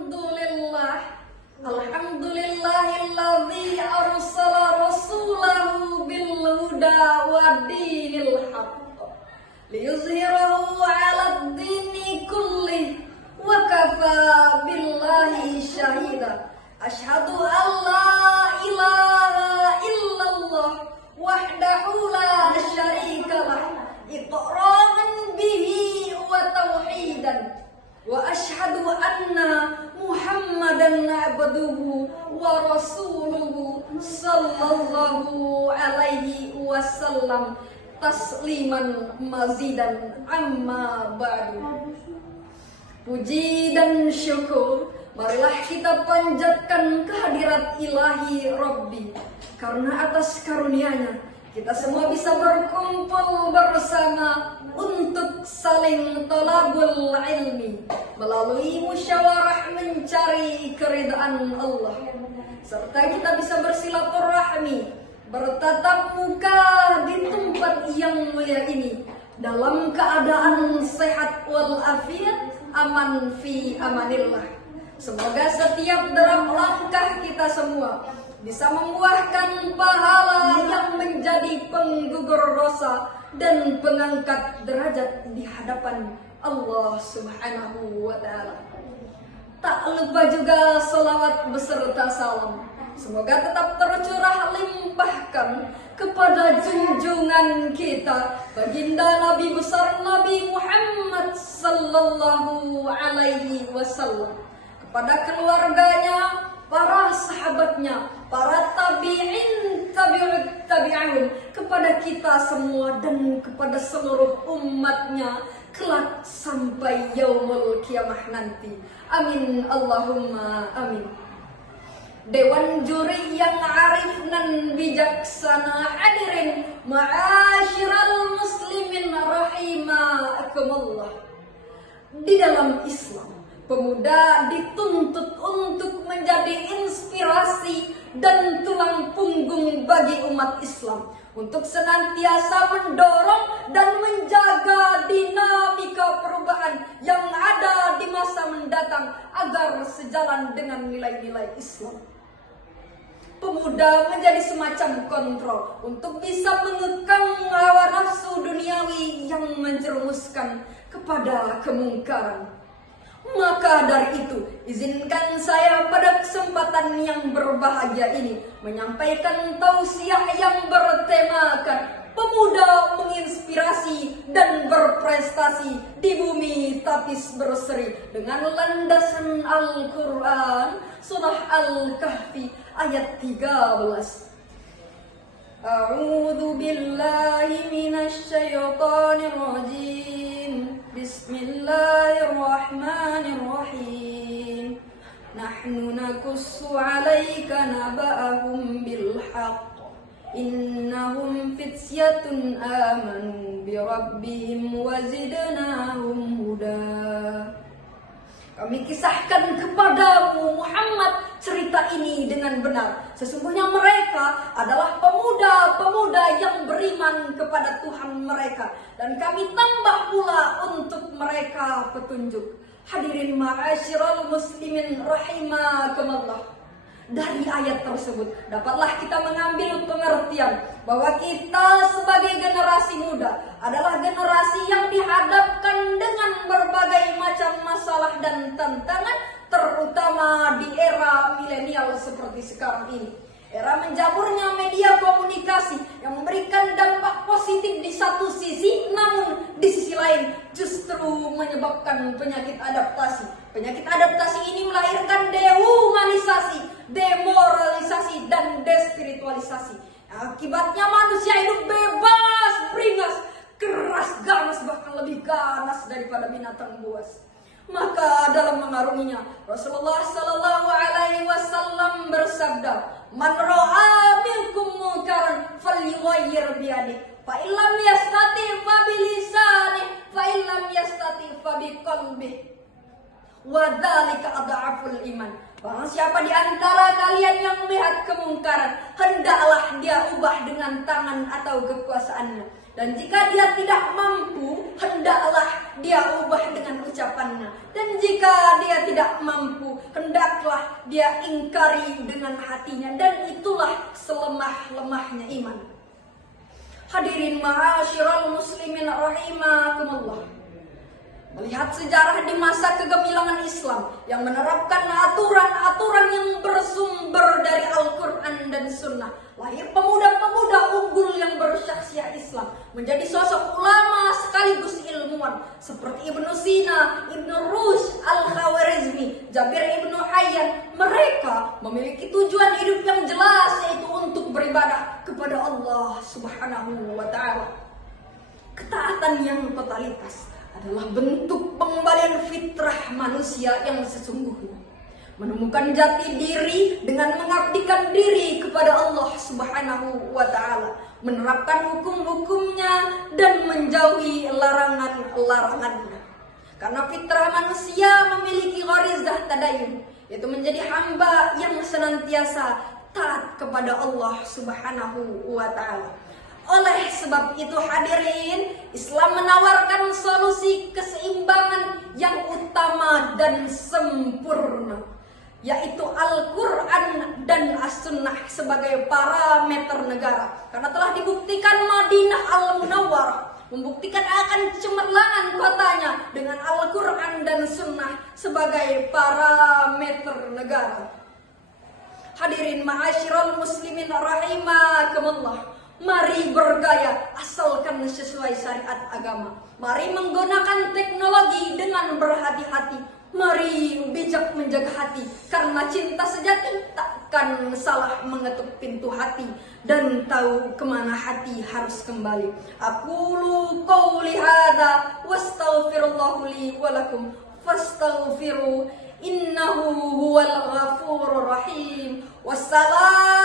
Alhamdulillah. Alhamdulillahilladzi arsala rasulahu bil huda wa dinil haqq liyuzhirahu 'alad dini kulli wa kafa billahi syahida. Asyhadu an la ilaha illallah wahdahu la syarika lah iqraran bihi wa tauhidan wa asyhadu anna Muhammadan abduhu wa rasuluhu sallallahu alaihi wasallam tasliman mazidan amma ba'du. Puji dan syukur marilah kita panjatkan kehadirat ilahi Rabbi, karena atas karunia-Nya kita semua bisa berkumpul bersama untuk saling talabul ilmi melalui musyawarah mencari keridhaan Allah, serta kita bisa bersilaturahmi, bertatap muka di tempat yang mulia ini dalam keadaan sehat walafiat, aman fi amanillah. Semoga setiap derap langkah kita semua bisa membuahkan pahala yang menjadi penggugur dosa dan pengangkat derajat di hadapan Allah Subhanahu wa ta'ala. Tak lupa juga salawat beserta salam semoga tetap tercurah limpahkan kepada junjungan kita baginda Nabi besar Nabi Muhammad sallallahu alaihi wasallam, kepada keluarganya, para sahabatnya, para tabi'in, tabi'un, kepada kita semua dan kepada seluruh umatnya kelak sampai yaumul kiamah nanti. Amin Allahumma amin. Dewan juri yang arif dan bijaksana, hadirin ma'asyiral muslimin rahimakumullah. Di dalam Islam, pemuda dituntut untuk menjadi inspirasi dan tulang punggung bagi umat Islam untuk senantiasa mendorong dan menjaga dinamika perubahan yang ada di masa mendatang agar sejalan dengan nilai-nilai Islam. Pemuda menjadi semacam kontrol untuk bisa mengekang hawa nafsu duniawi yang menjerumuskan kepada kemungkaran. Maka dari itu, izinkan saya pada kesempatan yang berbahagia ini menyampaikan tausiah yang bertemakan pemuda menginspirasi dan berprestasi di bumi tapis berseri dengan landasan Al-Quran, surah Al-Kahfi ayat 13. A'udzu billahi minasy syaithanir rajim. Bismillahirrahmanirrahim. Nahnu nakussu 'alaika naba'ahum bil haqq. Innahum fityatun amanu bi rabbihim wa zidnahum huda. Kami kisahkan kepadamu Muhammad cerita ini dengan benar. Sesungguhnya mereka adalah pemuda-pemuda yang beriman kepada Tuhan mereka, dan kami tambah pula untuk mereka petunjuk. Hadirin ma'asyiral muslimin rahimakumullah. Dari ayat tersebut dapatlah kita mengambil pengertian bahwa kita sebagai generasi muda adalah generasi yang dihadapkan dengan berbagai macam masalah dan tantangan, terutama di era milenial seperti sekarang ini. Era menjaburnya media komunikasi yang memberikan dampak positif di satu sisi, namun di sisi lain justru menyebabkan penyakit adaptasi. Penyakit adaptasi ini melahirkan dehumanisasi, demoralisasi, dan despiritualisasi. Akibatnya manusia hidup bebas, beringas, keras, ganas, bahkan lebih ganas daripada binatang buas. Maka dalam mengarunginya, Rasulullah Sallallahu Alaihi Wasallam bersabda, "Man ra'a minkum munkaran falyughayyir biyadihi, fa illam yastati fa bilisanihi, fa illam yastati fa biqalbihi, wa dzalika adhaful iman." Barang siapa di antara kalian yang melihat kemungkaran, hendaklah dia ubah dengan tangan atau kekuasaannya. Dan jika dia tidak mampu, hendaklah dia ubah dengan ucapannya. Dan jika dia tidak tidak mampu, hendaklah dia ingkari dengan hatinya, dan itulah selemah-lemahnya iman. Hadirin ma'asyiral muslimin rahimakumullah. Melihat sejarah di masa kegemilangan Islam yang menerapkan aturan-aturan yang bersumber dari Al-Quran dan Sunnah, lahir pemuda-pemuda unggul yang bersyakhsiah Islam, menjadi sosok ulama sekaligus ilmuwan seperti Ibnu Sina, Ibnu Rushd Al-Khawarizmi, Jabir Ibnu Hayyan. Mereka memiliki tujuan hidup yang jelas, yaitu untuk beribadah kepada Allah Subhanahu wa Ta'ala. Ketaatan yang totalitas adalah bentuk pengembalian fitrah manusia yang sesungguhnya, menemukan jati diri dengan mengabdikan diri kepada Allah Subhanahu wa Ta'ala, menerapkan hukum-hukumnya dan menjauhi larangan-larangannya. Karena fitrah manusia memiliki gharizah tadayun, yaitu menjadi hamba yang senantiasa taat kepada Allah Subhanahu wa Ta'ala. Oleh sebab itu hadirin, Islam menawarkan solusi keseimbangan yang utama dan sempurna, yaitu Al-Quran dan As-Sunnah sebagai parameter negara. Karena telah dibuktikan Madinah Al-Munawwarah membuktikan akan cemerlangan kotanya dengan Al-Quran dan Sunnah sebagai parameter negara. Hadirin ma'asyiral muslimin rahimakumullah. Mari bergaya asalkan sesuai syariat agama. Mari menggunakan teknologi dengan berhati-hati. Mari bijak menjaga hati, karena cinta sejati takkan salah mengetuk pintu hati dan tahu kemana hati harus kembali. Aqulu qouli hadza wastaghfirullahu li wa lakum fastaghfiru innahu huwal ghafurur rahim. Wassalam.